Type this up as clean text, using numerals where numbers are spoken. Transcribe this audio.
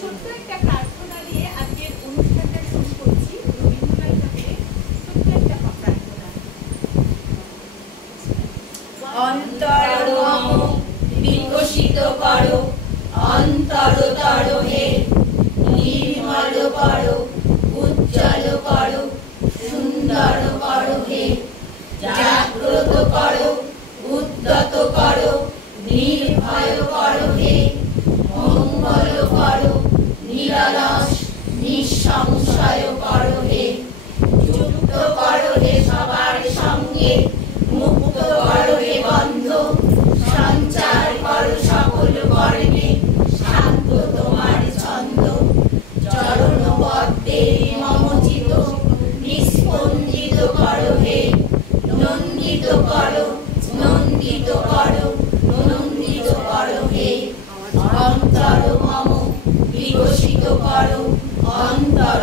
ছোট্ট একটা প্রার্থনা দিয়ে আজকের অনুষ্ঠানটা শুরু করছি। রবীন্দ্রনাথ ঠাকুরের ছোট্ট একটা প্রার্থনা। অন্তর মম বিকশিত করো, অন্তরতর হে নির্মল করো, উজ্জ্বল করো, সুন্দর করো হে, জাগ্রত করো, উদ্যত করো, নির্ভয় করো হে, মঙ্গল করো, নিরলস নিঃসংশয় করো হে, যুক্ত করো হে সবার সঙ্গে, মুক্ত করো হে বন্ধ, সঞ্চার করো সকল বর্ণে, শান্ত তোমার ছন্দ, চরণ পদ্মে মমচিত নিস্পন্দিত করো হে, নন্দিত করো, নন্দিত করো, নন্দিত করো হে, অন্তর মম বিকশিত করো, অন্তর